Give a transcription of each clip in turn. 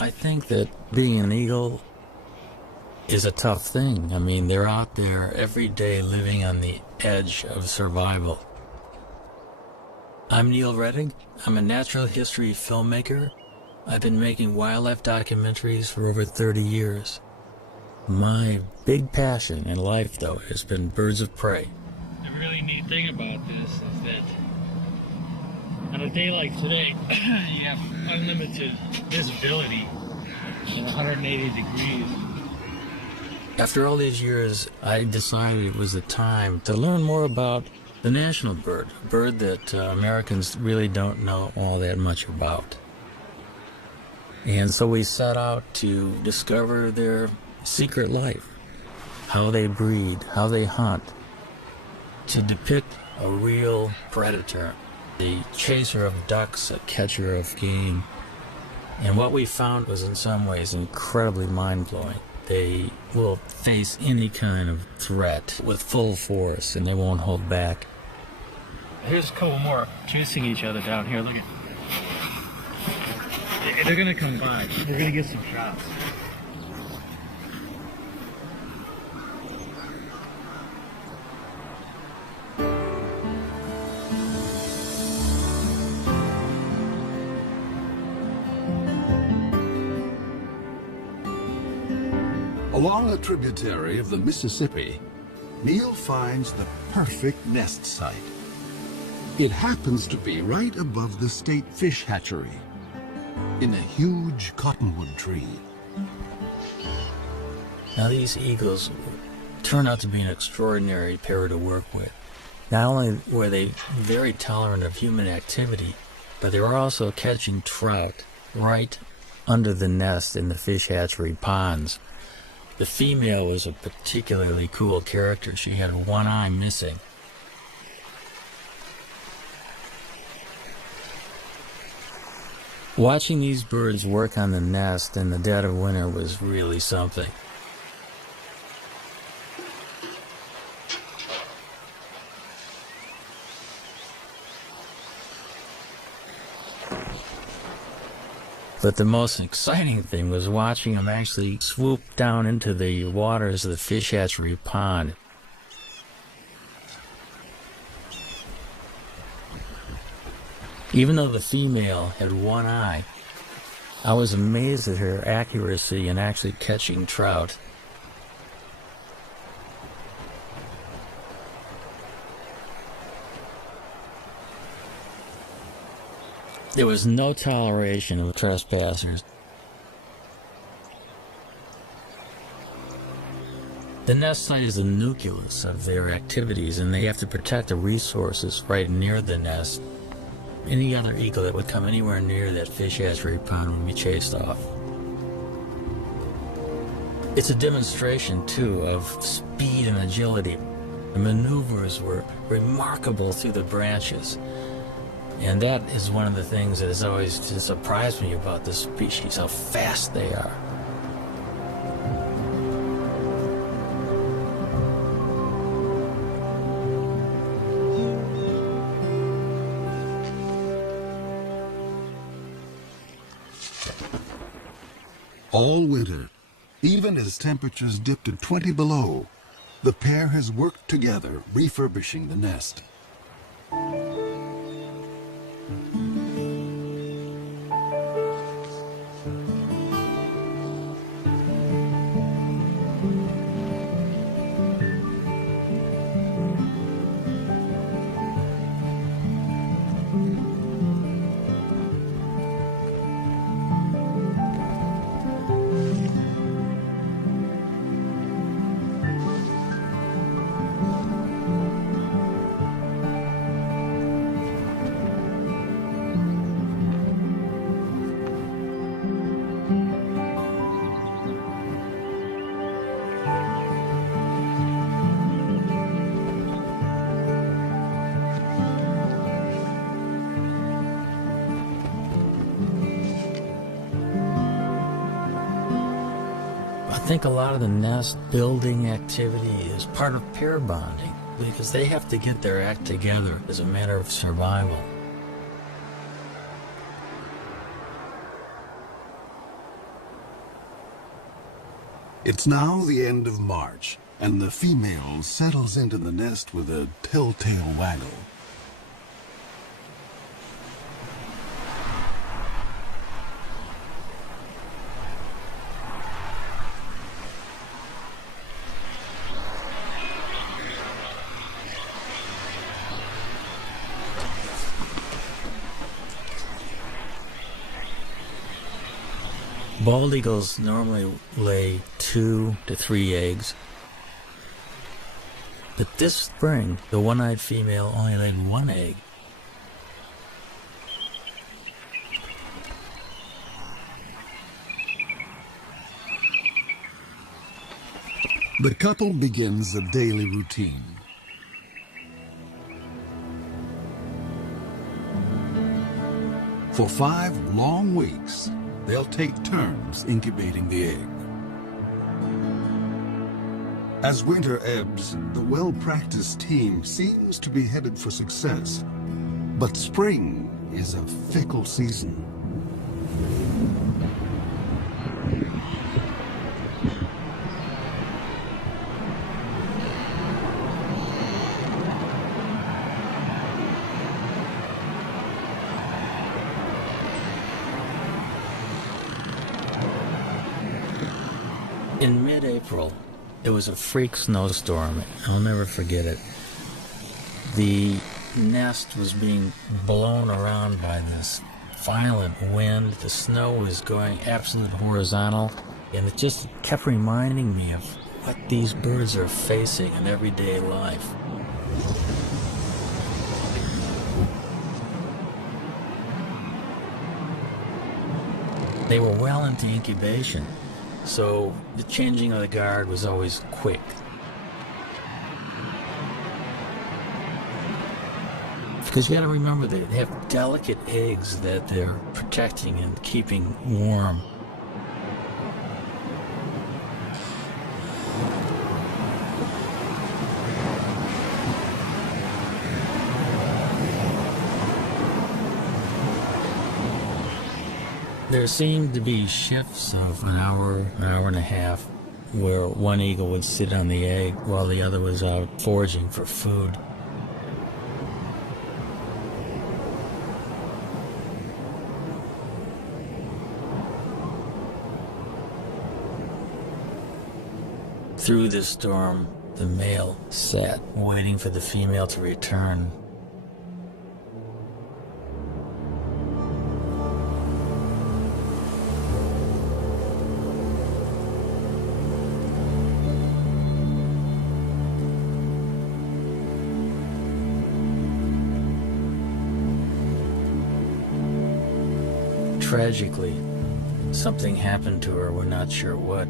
I think that being an eagle is a tough thing. I mean, they're out there every day living on the edge of survival. I'm Neil Redding. I'm a natural history filmmaker. I've been making wildlife documentaries for over 30 years. My big passion in life, though, has been birds of prey. The really neat thing about this is that on a day like today, you have unlimited visibility in 180 degrees. After all these years, I decided it was the time to learn more about the national bird, a bird that Americans really don't know all that much about. And so we set out to discover their secret life, how they breed, how they hunt, to depict a real predator, the chaser of ducks, a catcher of game. And what we found was in some ways incredibly mind-blowing. They will face any kind of threat with full force, and they won't hold back. Here's a couple more chasing each other down here. Look at. They're gonna come by. We're gonna get some shots. Along a tributary of the Mississippi, Neil finds the perfect nest site. It happens to be right above the state fish hatchery, in a huge cottonwood tree. Now these eagles turned out to be an extraordinary pair to work with. Not only were they very tolerant of human activity, but they were also catching trout right under the nest in the fish hatchery ponds. The female was a particularly cool character. She had one eye missing. Watching these birds work on the nest in the dead of winter was really something. But the most exciting thing was watching them actually swoop down into the waters of the fish hatchery pond. Even though the female had one eye, I was amazed at her accuracy in actually catching trout. There was no toleration of trespassers. The nest site is the nucleus of their activities, and they have to protect the resources right near the nest. Any other eagle that would come anywhere near that fish hatchery pond would be chased off. It's a demonstration, too, of speed and agility. The maneuvers were remarkable through the branches. And that is one of the things that has always just surprised me about this species, how fast they are. All winter, even as temperatures dipped to 20 below, the pair has worked together refurbishing the nest. I think a lot of the nest building activity is part of pair bonding, because they have to get their act together as a matter of survival. It's now the end of March, and the female settles into the nest with a telltale waggle. Bald eagles normally lay 2 to 3 eggs. But this spring, the one-eyed female only laid 1 egg. The couple begins a daily routine. For 5 long weeks, they'll take turns incubating the egg. As winter ebbs, the well-practiced team seems to be headed for success. But spring is a fickle season. In mid-April, there was a freak snowstorm. I'll never forget it. The nest was being blown around by this violent wind. The snow was going absolutely horizontal, and it just kept reminding me of what these birds are facing in everyday life. They were well into incubation, so the changing of the guard was always quick. Because you got to remember, they have delicate eggs that they're protecting and keeping warm. There seemed to be shifts of an hour and a half, where one eagle would sit on the egg while the other was out foraging for food. Through this storm, the male sat waiting for the female to return. Tragically, something happened to her, we're not sure what.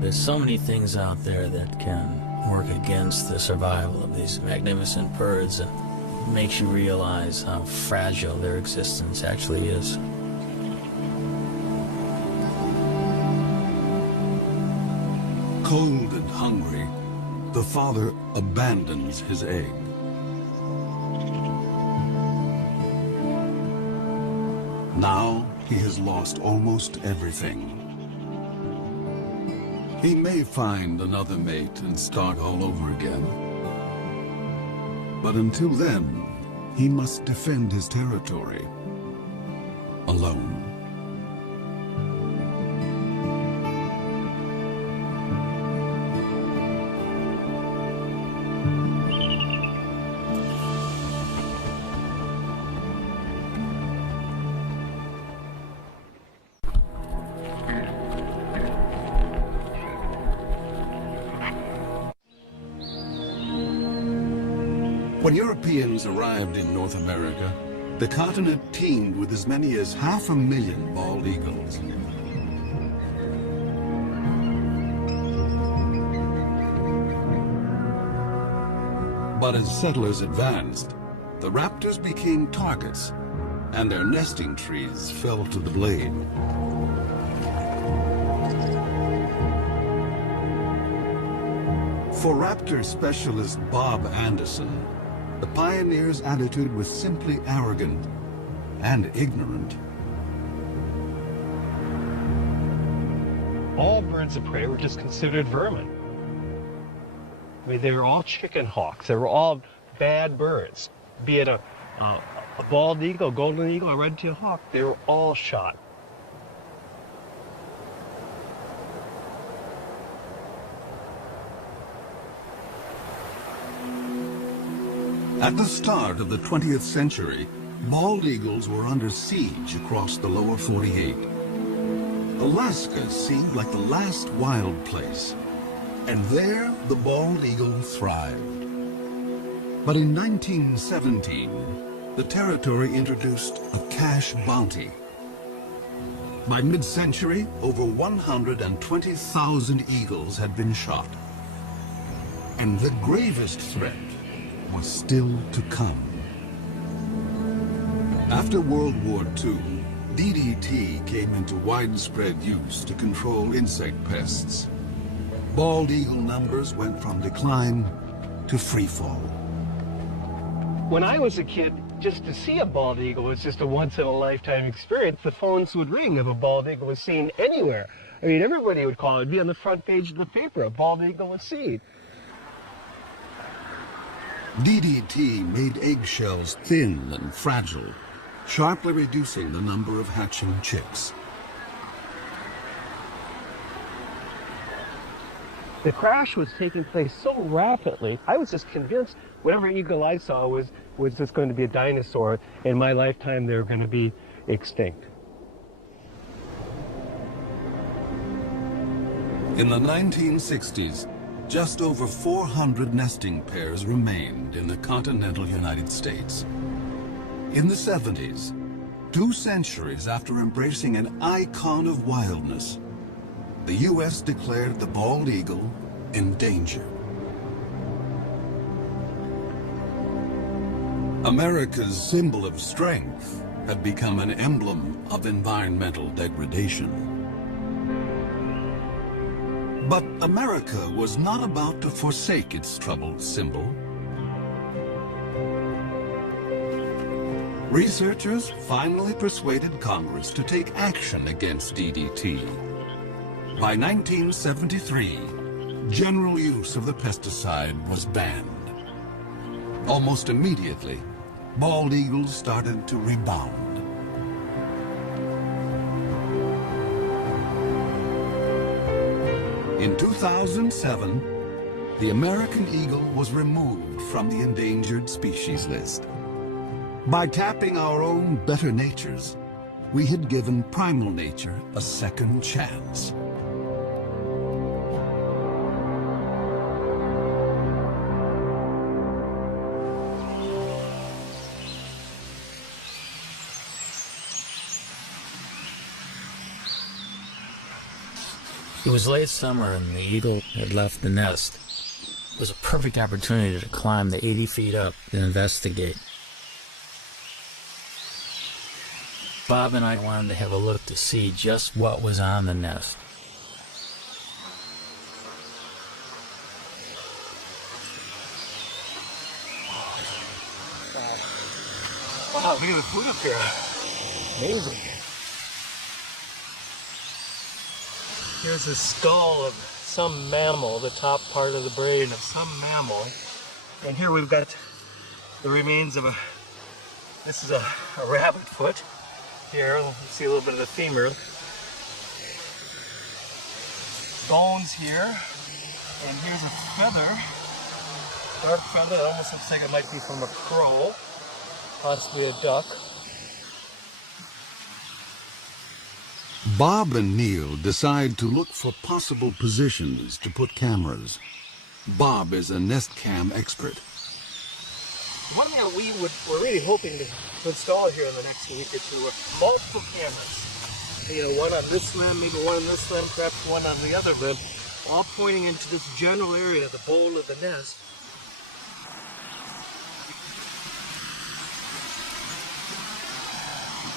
There's so many things out there that can work against the survival of these magnificent birds, and makes you realize how fragile their existence actually is. Cold and hungry, the father abandons his egg. Now he has lost almost everything. He may find another mate and start all over again. But until then, he must defend his territory alone. When Europeans arrived in North America, the continent teemed with as many as 500,000 bald eagles. But as settlers advanced, the raptors became targets, and their nesting trees fell to the blade. For raptor specialist Bob Anderson, the pioneers' attitude was simply arrogant and ignorant. all birds of prey were just considered vermin. I mean, they were all chicken hawks. They were all bad birds. Be it a bald eagle, a golden eagle, a red-tailed hawk, they were all shot. At the start of the 20th century, bald eagles were under siege across the lower 48. Alaska seemed like the last wild place, and there the bald eagle thrived. But in 1917, the territory introduced a cash bounty. By mid-century, over 120,000 eagles had been shot. And the gravest threat was still to come. After World War II, DDT came into widespread use to control insect pests. Bald eagle numbers went from decline to freefall. When I was a kid, just to see a bald eagle was just a once-in-a-lifetime experience. The phones would ring if a bald eagle was seen anywhere. I mean, everybody would call it. It'd be on the front page of the paper, a bald eagle was seen. DDT made eggshells thin and fragile, sharply reducing the number of hatching chicks. The crash was taking place so rapidly, I was just convinced whatever eagle I saw was just going to be a dinosaur. In my lifetime, they were going to be extinct. In the 1960s, just over 400 nesting pairs remained in the continental United States. In the 70s, 2 centuries after embracing an icon of wildness, the U.S. declared the bald eagle endangered. America's symbol of strength had become an emblem of environmental degradation. But America was not about to forsake its troubled symbol. Researchers finally persuaded Congress to take action against DDT. By 1973, general use of the pesticide was banned. Almost immediately, bald eagles started to rebound. In 2007, the American eagle was removed from the endangered species list. By tapping our own better natures, we had given primal nature a second chance. It was late summer and the eagle had left the nest. It was a perfect opportunity to climb the 80 feet up and investigate. Bob and I wanted to have a look to see just what was on the nest. Wow, look at the food up here. Amazing. Here's a skull of some mammal, the top part of the brain of some mammal. And here we've got the remains of this is a rabbit foot. Here, you see a little bit of the femur. Bones here. And here's a feather. Dark feather, it almost looks like it might be from a crow. Possibly a duck. Bob and Neil decide to look for possible positions to put cameras. Bob is a nest cam expert. One thing that we're really hoping to install here in the next week or two are multiple cameras. You know, one on this limb, maybe one on this limb, perhaps one on the other limb, all pointing into this general area, the bowl of the nest.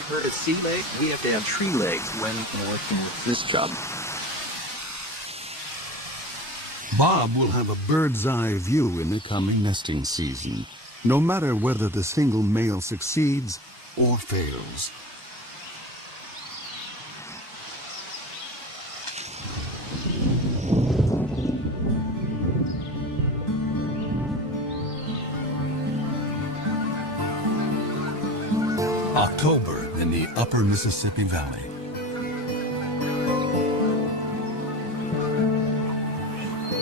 Heard of sea legs? We have to have tree legs when working with this job. Bob will have a bird's eye view in the coming nesting season, no matter whether the single male succeeds or fails. October in the upper Mississippi Valley.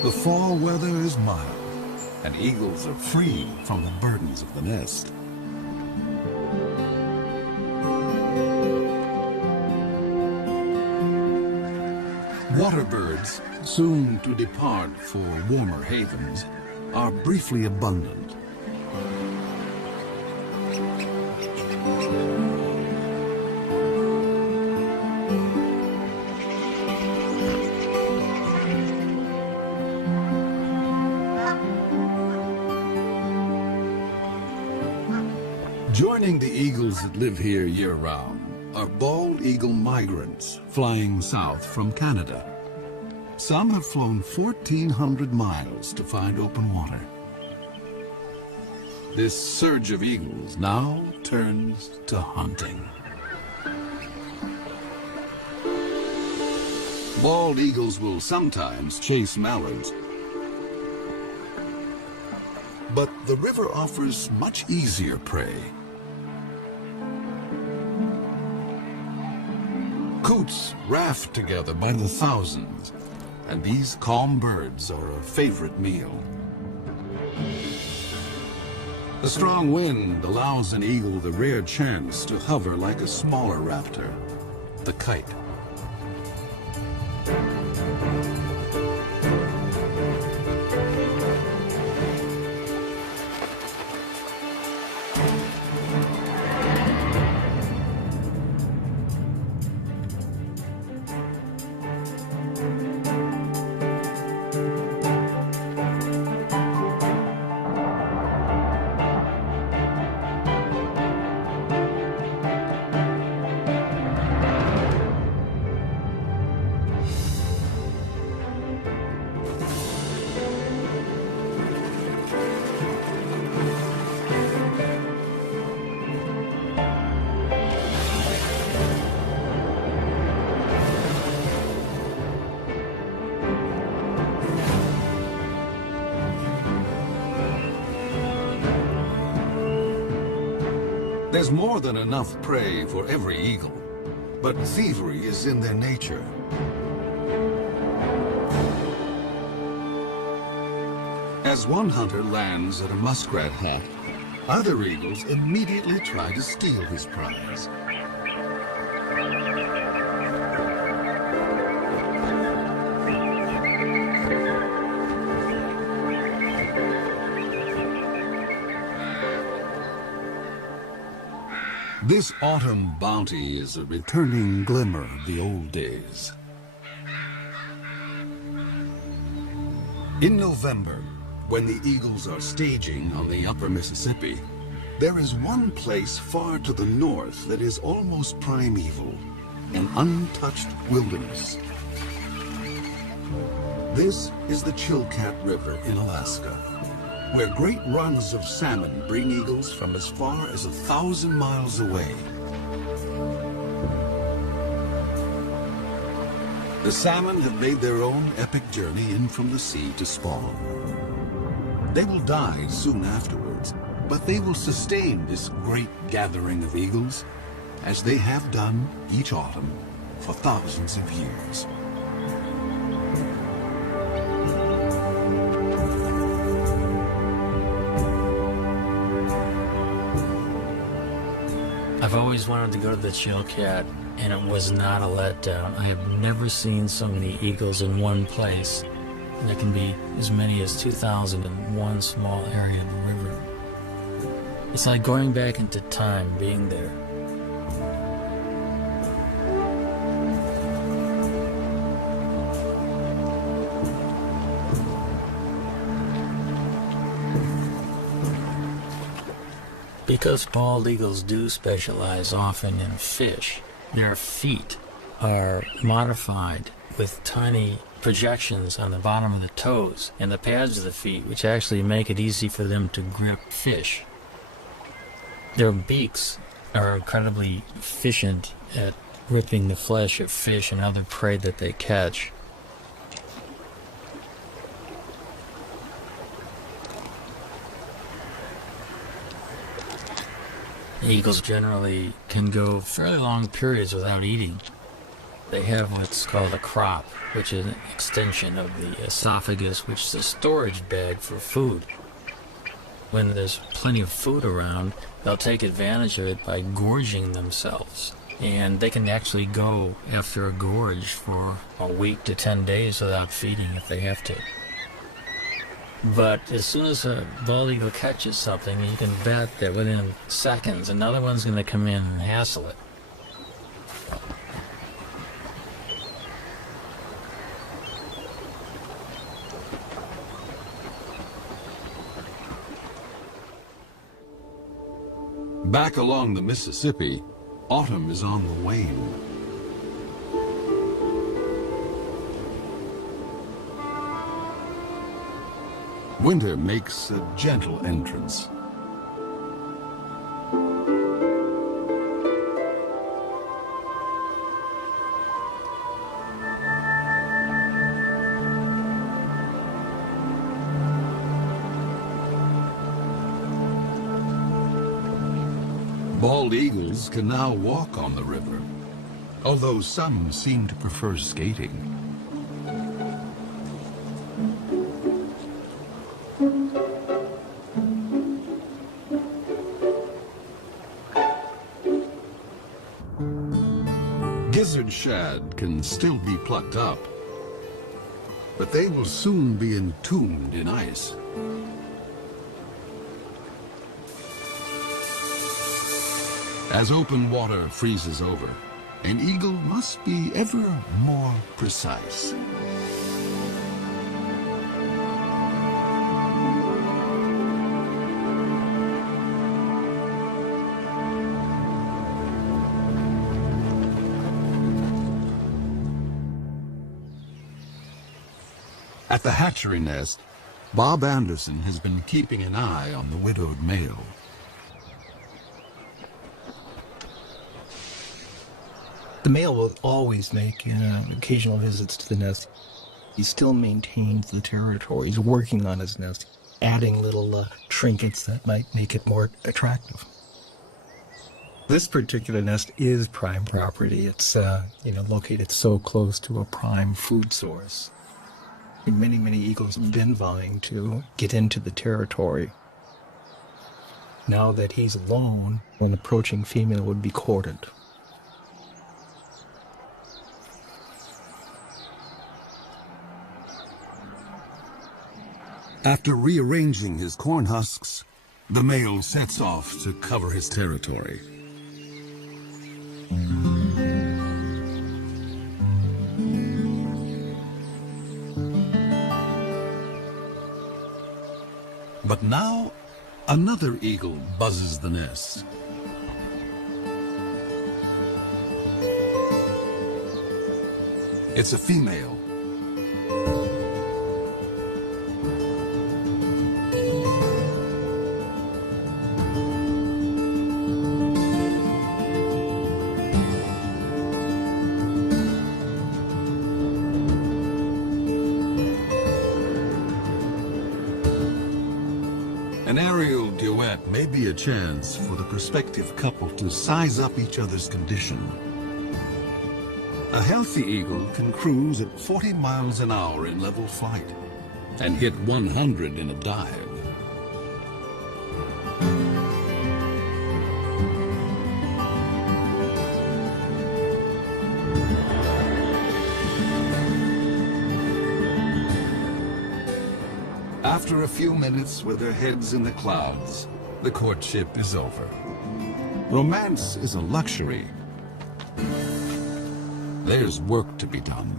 The fall weather is mild, and eagles are free from the burdens of the nest. Water birds, soon to depart for warmer havens, are briefly abundant. Joining the eagles that live here year-round are bald eagle migrants flying south from Canada. Some have flown 1,400 miles to find open water. This surge of eagles now turns to hunting. Bald eagles will sometimes chase mallards, but the river offers much easier prey. Coots raft together by the thousands, and these calm birds are a favorite meal. The strong wind allows an eagle the rare chance to hover like a smaller raptor, the kite. There's more than enough prey for every eagle, but thievery is in their nature. As one hunter lands at a muskrat hat, other eagles immediately try to steal his prize. This autumn bounty is a returning glimmer of the old days. In November, when the eagles are staging on the upper Mississippi, there is one place far to the north that is almost primeval, an untouched wilderness. This is the Chilkat River in Alaska, where great runs of salmon bring eagles from as far as 1,000 miles away. The salmon have made their own epic journey in from the sea to spawn. They will die soon afterwards, but they will sustain this great gathering of eagles, as they have done each autumn for thousands of years. I've always wanted to go to the Chilkat, and it was not a letdown. I have never seen so many eagles in one place. And there can be as many as 2,000 in one small area of the river. It's like going back into time being there. Because bald eagles do specialize often in fish, their feet are modified with tiny projections on the bottom of the toes and the pads of the feet, which actually make it easy for them to grip fish. Their beaks are incredibly efficient at ripping the flesh of fish and other prey that they catch. Eagles generally can go fairly long periods without eating. They have what's called a crop, which is an extension of the esophagus, which is a storage bag for food. When there's plenty of food around, they'll take advantage of it by gorging themselves. And they can actually go after a gorge for a week to 10 days without feeding if they have to. But as soon as a bald eagle catches something, you can bet that within seconds another one's going to come in and hassle it. Back along the Mississippi, autumn is on the wane. Winter makes a gentle entrance. Bald eagles can now walk on the river, although some seem to prefer skating. Gizzard shad can still be plucked up, but they will soon be entombed in ice. As open water freezes over, an eagle must be ever more precise. At the hatchery nest, Bob Anderson has been keeping an eye on the widowed male. The male will always make occasional visits to the nest. He still maintains the territory. He's working on his nest, adding little trinkets that might make it more attractive. This particular nest is prime property. It's located so close to a prime food source. Many, many eagles have been vying to get into the territory. Now that he's alone, an approaching female would be courted. After rearranging his corn husks, the male sets off to cover his territory. But now, another eagle buzzes the nest. It's a female. An aerial duet may be a chance for the prospective couple to size up each other's condition. A healthy eagle can cruise at 40 miles an hour in level flight and hit 100 in a dive. After a few minutes with their heads in the clouds, the courtship is over. Romance is a luxury. There's work to be done.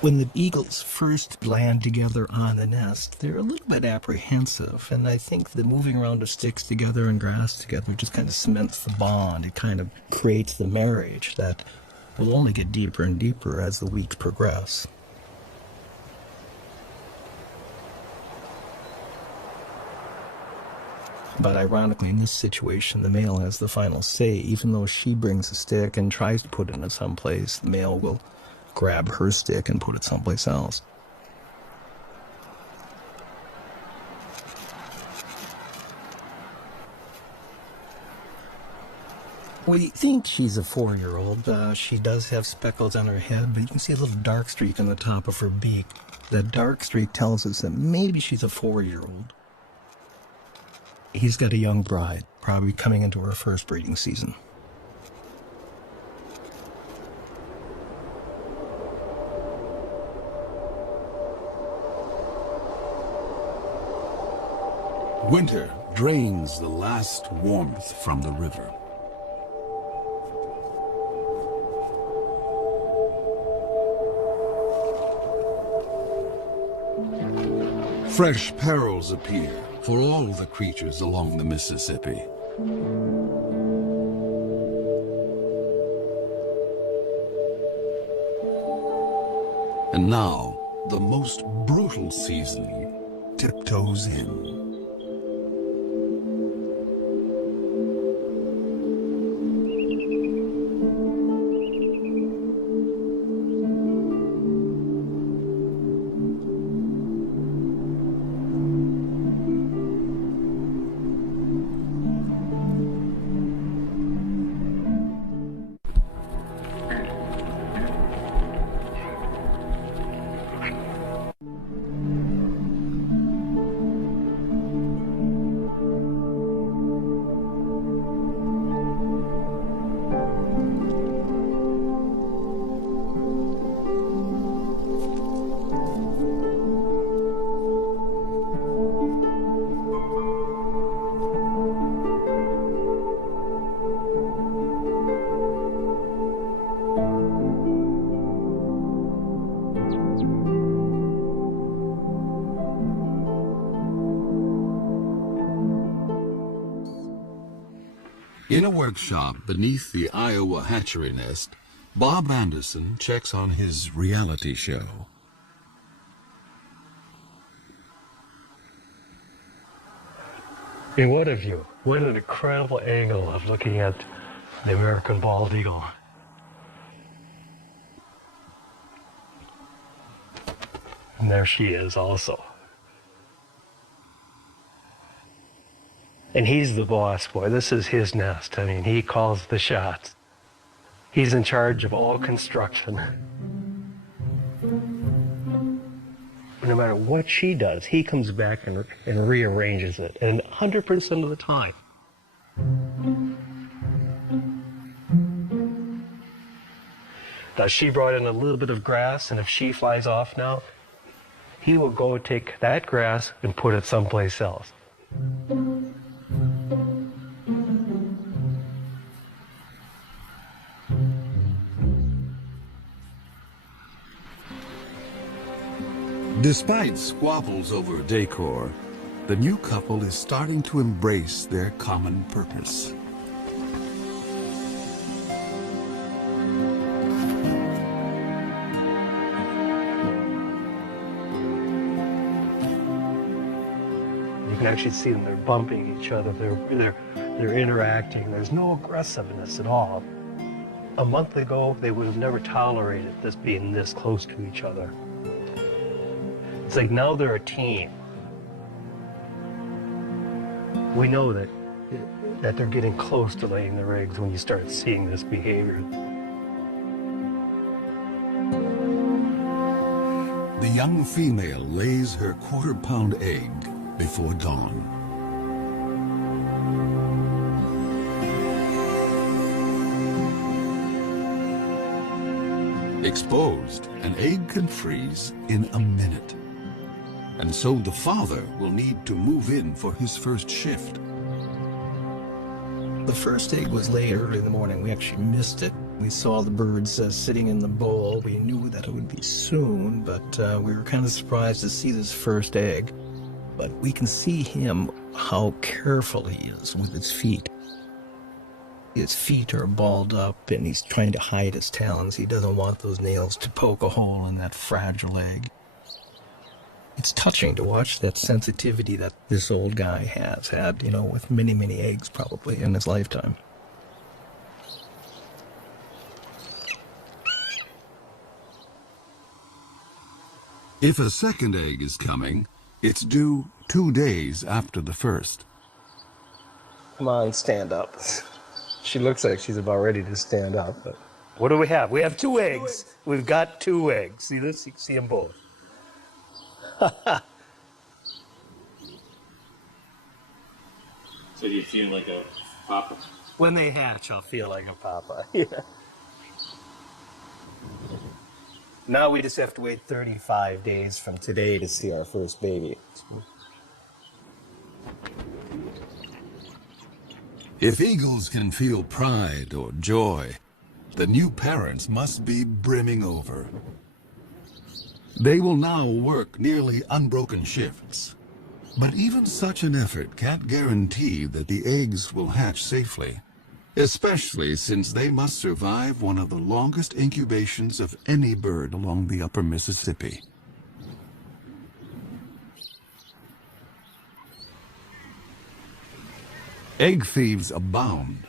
When the eagles first land together on the nest, they're a little bit apprehensive, and I think the moving around of sticks together and grass together just kind of cements the bond. It kind of creates the marriage that will only get deeper and deeper as the weeks progress. But ironically, in this situation, the male has the final say. Even though she brings a stick and tries to put it in someplace, the male will grab her stick and put it someplace else. We think she's a 4-year-old. She does have speckles on her head, but you can see a little dark streak on the top of her beak. That dark streak tells us that maybe she's a 4-year-old. He's got a young bride, probably coming into her first breeding season. Winter drains the last warmth from the river. Fresh perils appear for all the creatures along the Mississippi. And now, the most brutal season tiptoes in. In a workshop beneath the Iowa hatchery nest, Bob Anderson checks on his reality show. I mean, what a view. What an incredible angle of looking at the American bald eagle. And there she is also. And he's the boss boy. This is his nest. I mean, he calls the shots. He's in charge of all construction. No matter what she does, he comes back and rearranges it. And 100% of the time. Now, she brought in a little bit of grass, and if she flies off now, he will go take that grass and put it someplace else. Despite squabbles over decor, the new couple is starting to embrace their common purpose. You can actually see them, they're bumping each other, they're interacting. There's no aggressiveness at all. A month ago, they would have never tolerated this being this close to each other. It's like now they're a team. We know that they're getting close to laying their eggs when you start seeing this behavior. The young female lays her quarter-pound egg before dawn. Exposed, an egg can freeze in a minute. And so the father will need to move in for his first shift. The first egg was laid early in the morning. We actually missed it. We saw the birds sitting in the bowl. We knew that it would be soon, but we were kind of surprised to see this first egg. But we can see him, how careful he is with his feet. His feet are balled up, and he's trying to hide his talons. He doesn't want those nails to poke a hole in that fragile egg. It's touching to watch that sensitivity that this old guy has had, with many, many eggs probably in his lifetime. If a second egg is coming, it's due 2 days after the first. Come on, stand up. She looks like she's about ready to stand up. But what do we have? We have 2 eggs. We've got 2 eggs. See this? You can see them both. So do you feel like a papa? When they hatch, I'll feel like a papa. Yeah. Now we just have to wait 35 days from today to see our first baby. If eagles can feel pride or joy, the new parents must be brimming over. They will now work nearly unbroken shifts. But even such an effort can't guarantee that the eggs will hatch safely, especially since they must survive one of the longest incubations of any bird along the upper Mississippi. Egg thieves abound.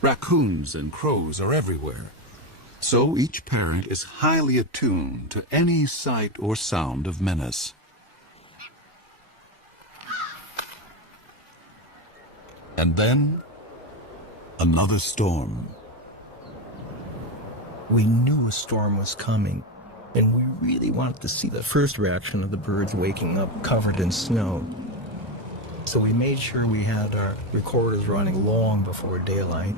Raccoons and crows are everywhere. So each parent is highly attuned to any sight or sound of menace. And then, another storm. We knew a storm was coming, and we really wanted to see the first reaction of the birds waking up covered in snow. So we made sure we had our recorders running long before daylight.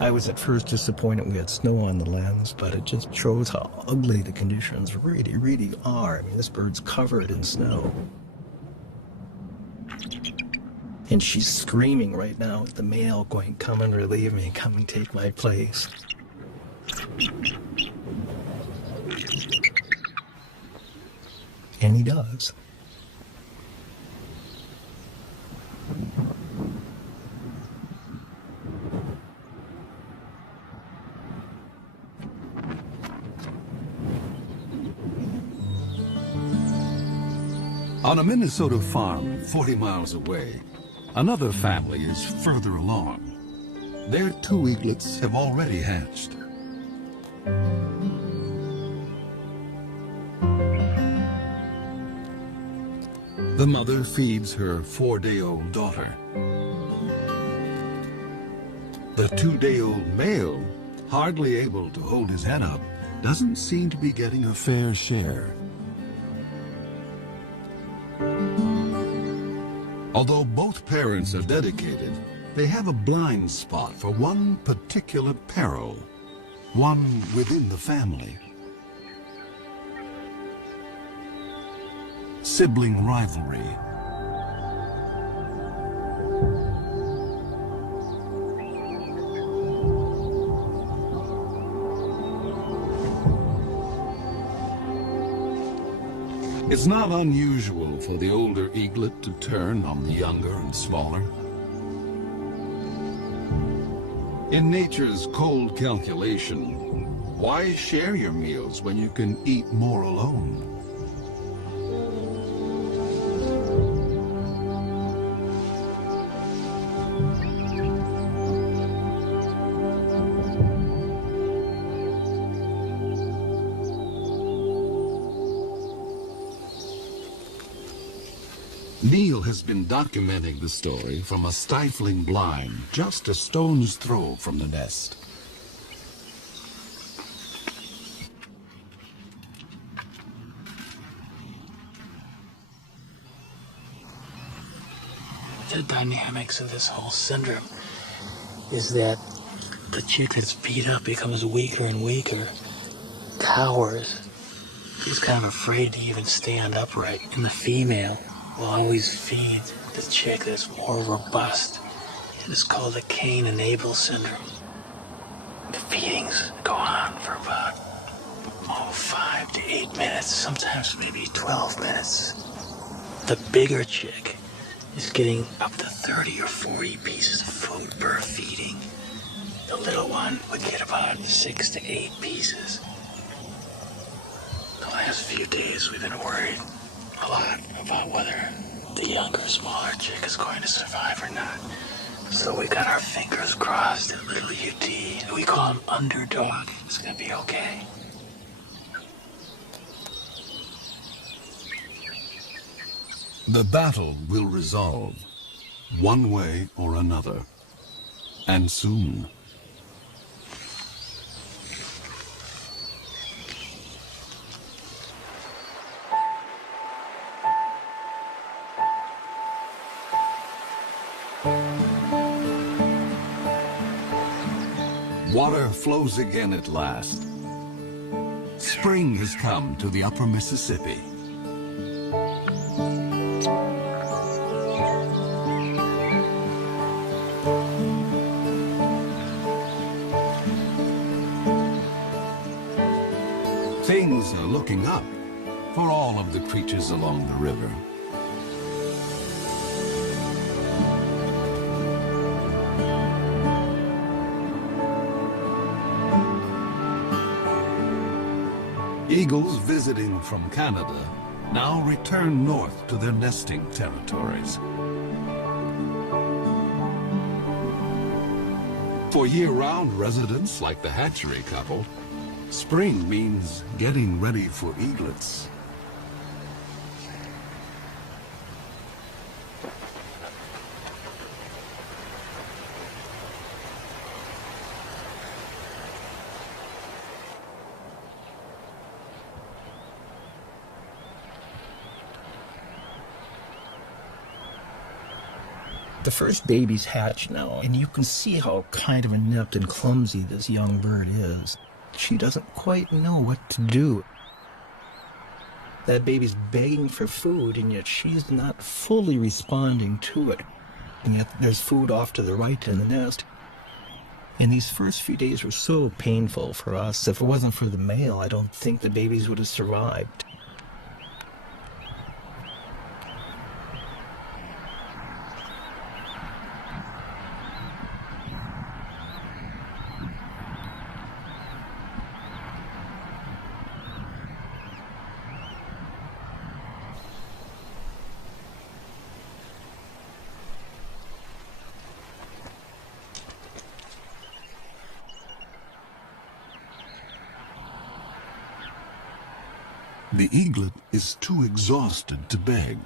I was at first disappointed we had snow on the lens, but it just shows how ugly the conditions really, really are. I mean, this bird's covered in snow. And she's screaming right now at the male, going, "Come and relieve me, come and take my place." And he does. On a Minnesota farm 40 miles away, another family is further along. Their 2 eaglets have already hatched. The mother feeds her 4-day-old daughter. The 2-day-old male, hardly able to hold his head up, doesn't seem to be getting a fair share. Although both parents are dedicated, they have a blind spot for one particular peril, one within the family. Sibling rivalry. It's not unusual for the older eaglet to turn on the younger and smaller. In nature's cold calculation, why share your meals when you can eat more alone? Neil has been documenting the story from a stifling blind just a stone's throw from the nest. The dynamics of this whole syndrome is that the chick that's beat up becomes weaker and weaker, cowers, is kind of afraid to even stand upright, and the female will always feed the chick that's more robust. It is called the Cain and Abel syndrome. The feedings go on for about 5 to 8 minutes, sometimes maybe 12 minutes. The bigger chick is getting up to 30 or 40 pieces of food per feeding. The little one would get about 6 to 8 pieces. The last past few days we've been worried a lot about whether the younger, smaller chick is going to survive or not. So we got our fingers crossed that little UT, we call him Underdog, is gonna be okay. The battle will resolve, one way or another, and soon. Water flows again at last. Spring has come to the upper Mississippi. Things are looking up for all of the creatures along the river. Eagles visiting from Canada now return north to their nesting territories. For year-round residents like the hatchery couple, spring means getting ready for eaglets. The first babies hatch now, and you can see how kind of inept and clumsy this young bird is. She doesn't quite know what to do. That baby's begging for food, and yet she's not fully responding to it. And yet there's food off to the right in the nest. And these first few days were so painful for us. If it wasn't for the male, I don't think the babies would have survived. The eaglet is too exhausted to beg.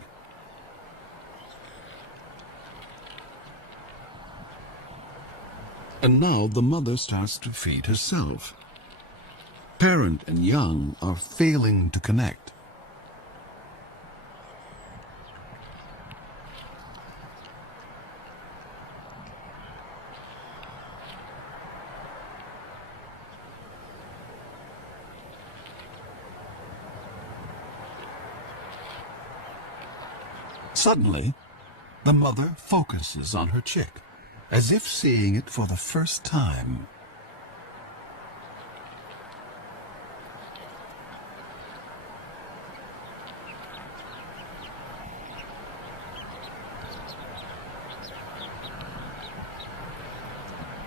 And now the mother starts to feed herself. Parent and young are failing to connect. Suddenly, the mother focuses on her chick, as if seeing it for the first time.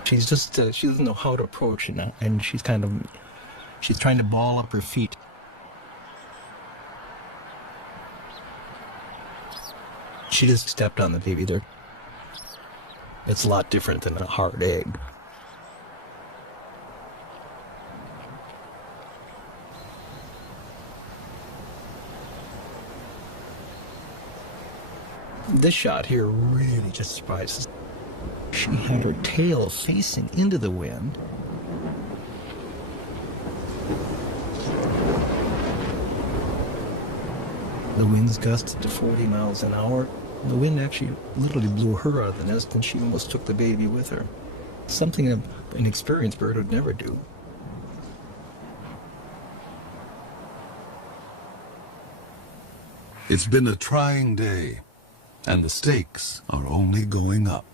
She's just, she doesn't know how to approach it now, and she's trying to ball up her feet. She just stepped on the baby there. It's a lot different than a hard egg. This shot here really just surprises. She had her tail facing into the wind. The winds gusted to 40 miles an hour. The wind actually literally blew her out of the nest, and she almost took the baby with her. Something an experienced bird would never do. It's been a trying day, and the stakes are only going up.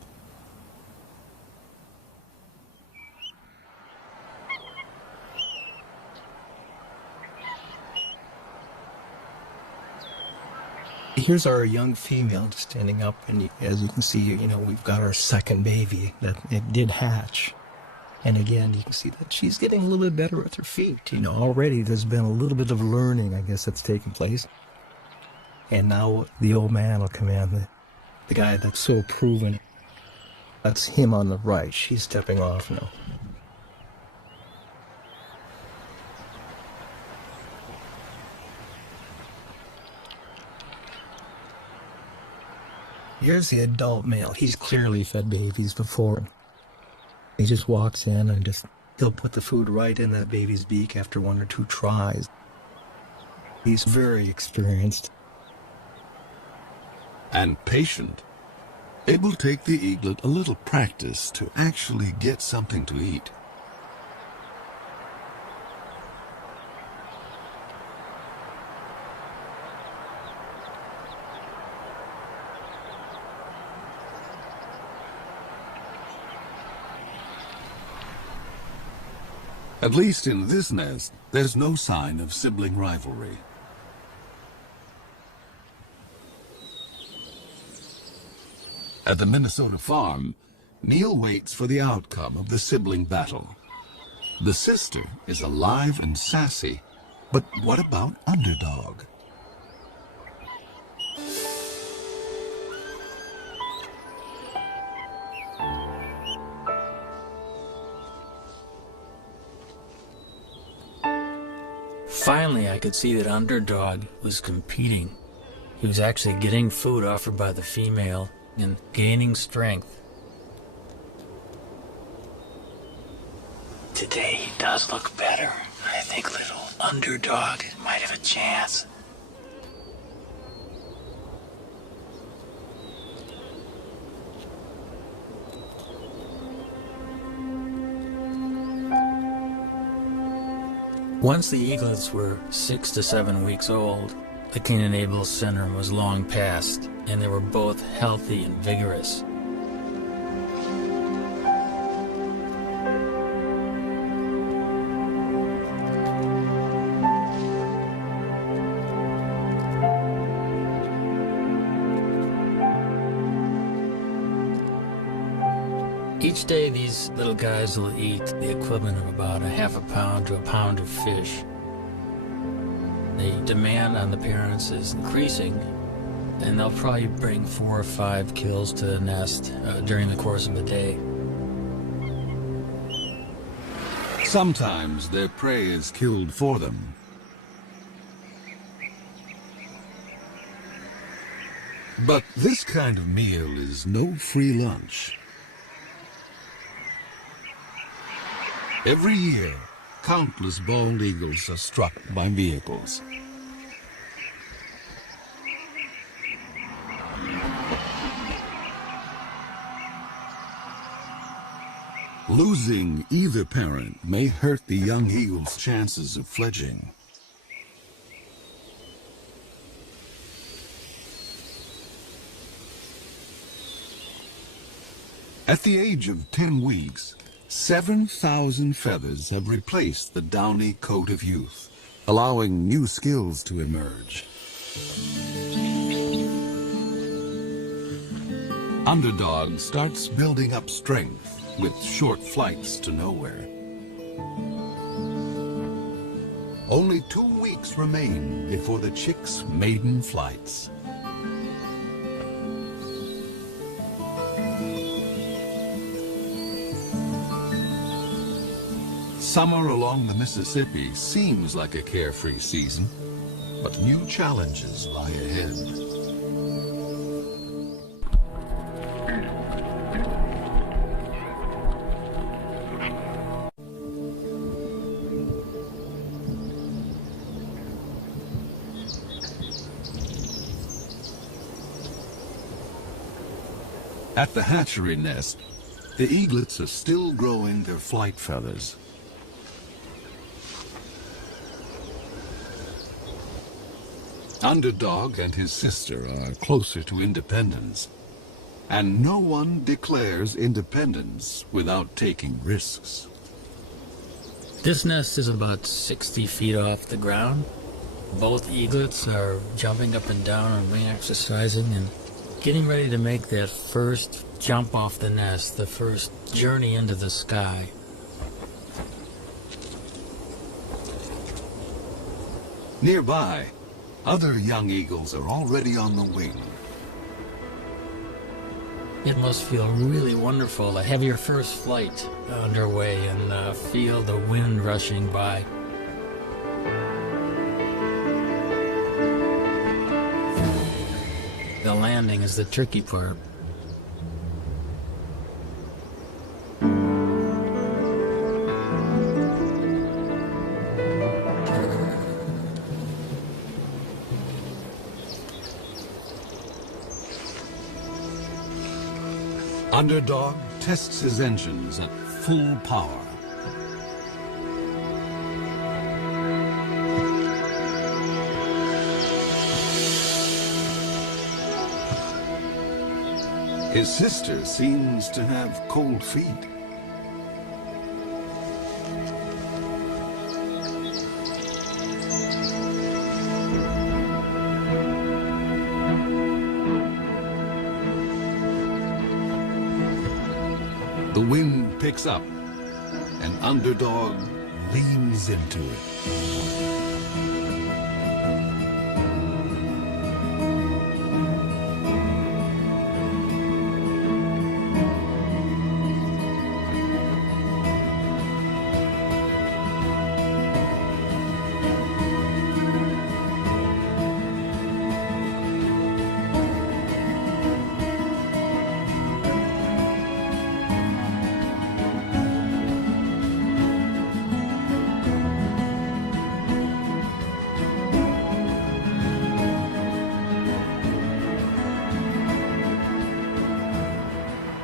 Here's our young female standing up, and as you can see, we've got our second baby that it did hatch. And again, you can see that she's getting a little bit better with her feet. You know, already there's been a little bit of learning, I guess, that's taking place. And now the old man will come in, the guy that's so proven. That's him on the right. She's stepping off now. Here's the adult male. He's clearly fed babies before. He just walks in and he'll put the food right in that baby's beak after 1 or 2 tries. He's very experienced. And patient. It will take the eaglet a little practice to actually get something to eat. At least in this nest, there's no sign of sibling rivalry. At the Minnesota farm, Neil waits for the outcome of the sibling battle. The sister is alive and sassy, but what about Underdog? Finally, I could see that Underdog was competing. He was actually getting food offered by the female and gaining strength. Today he does look better. I think little Underdog might have a chance. Once the eaglets were 6 to 7 weeks old, the Cain and Abel syndrome was long past, and they were both healthy and vigorous. Each day these little guys will eat the equivalent of about a half a pound to a pound of fish. The demand on the parents is increasing, and they'll probably bring 4 or 5 kills to the nest during the course of a day. Sometimes their prey is killed for them. But this kind of meal is no free lunch. Every year, countless bald eagles are struck by vehicles. Losing either parent may hurt the young eagle's chances of fledging. At the age of 10 weeks, 7,000 feathers have replaced the downy coat of youth, allowing new skills to emerge. Underdog starts building up strength with short flights to nowhere. Only 2 weeks remain before the chick's maiden flights. Summer along the Mississippi seems like a carefree season, but new challenges lie ahead. At the hatchery nest, the eaglets are still growing their flight feathers. Underdog and his sister are closer to independence, and no one declares independence without taking risks. This nest is about 60 feet off the ground. Both eaglets are jumping up and down and wing exercising and getting ready to make that first jump off the nest, the first journey into the sky. Nearby, other young eagles are already on the wing. It must feel really wonderful to have your first flight underway and feel the wind rushing by. The landing is the tricky part. Underdog tests his engines at full power. His sister seems to have cold feet. The wind picks up, and Underdog leans into it.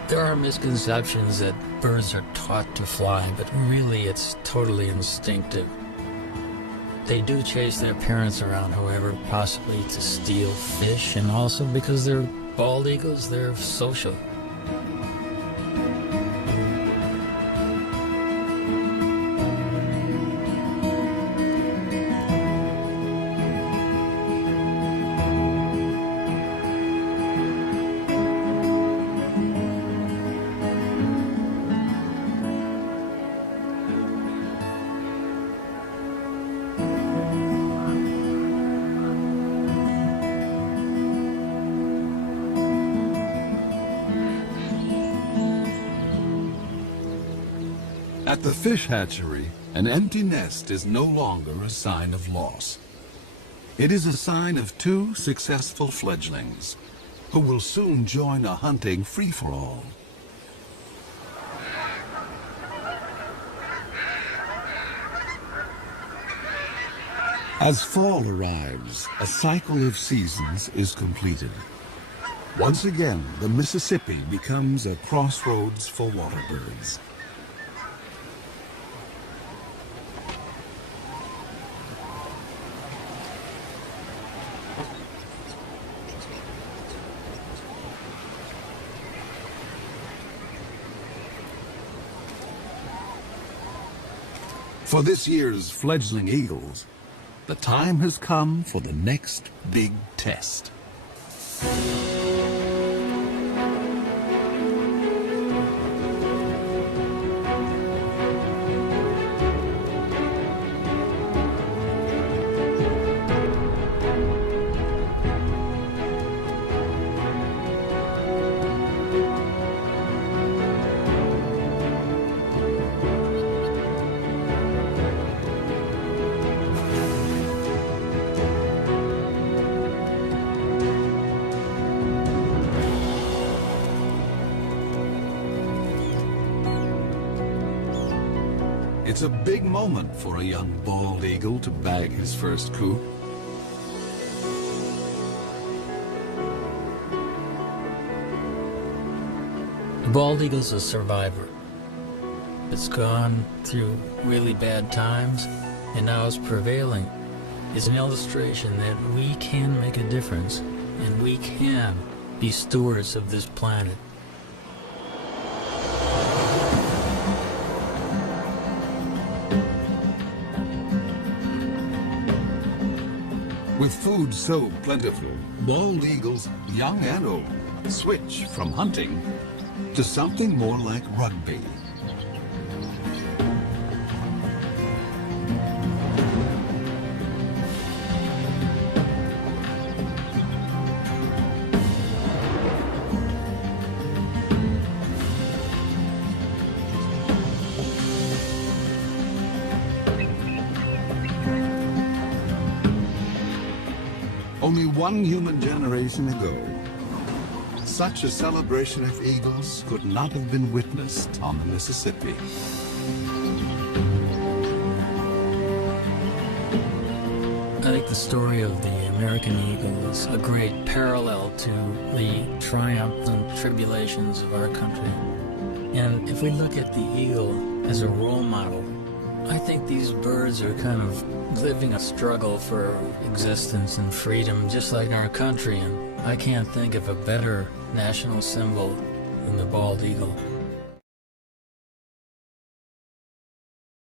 There are misconceptions that birds are taught to fly, but really it's totally instinctive. They do chase their parents around, however, possibly to steal fish, and also because they're bald eagles, they're social. At the fish hatchery, an empty nest is no longer a sign of loss. It is a sign of two successful fledglings who will soon join a hunting free-for-all. As fall arrives, a cycle of seasons is completed. Once again, the Mississippi becomes a crossroads for waterbirds. For this year's fledgling eagles, the time has come for the next big test. It's a big moment for a young bald eagle to bag his first coup. The bald eagle's a survivor. It's gone through really bad times, and now it's prevailing. It's an illustration that we can make a difference, and we can be stewards of this planet. With food so plentiful, bald eagles, young and old, switch from hunting to something more like rugby. one human generation ago, such a celebration of eagles could not have been witnessed on the Mississippi. I think the story of the American eagle is a great parallel to the triumphs and tribulations of our country. And if we look at the eagle as a role model, I think these birds are kind of living a struggle for existence and freedom, just like our country. And I can't think of a better national symbol than the bald eagle.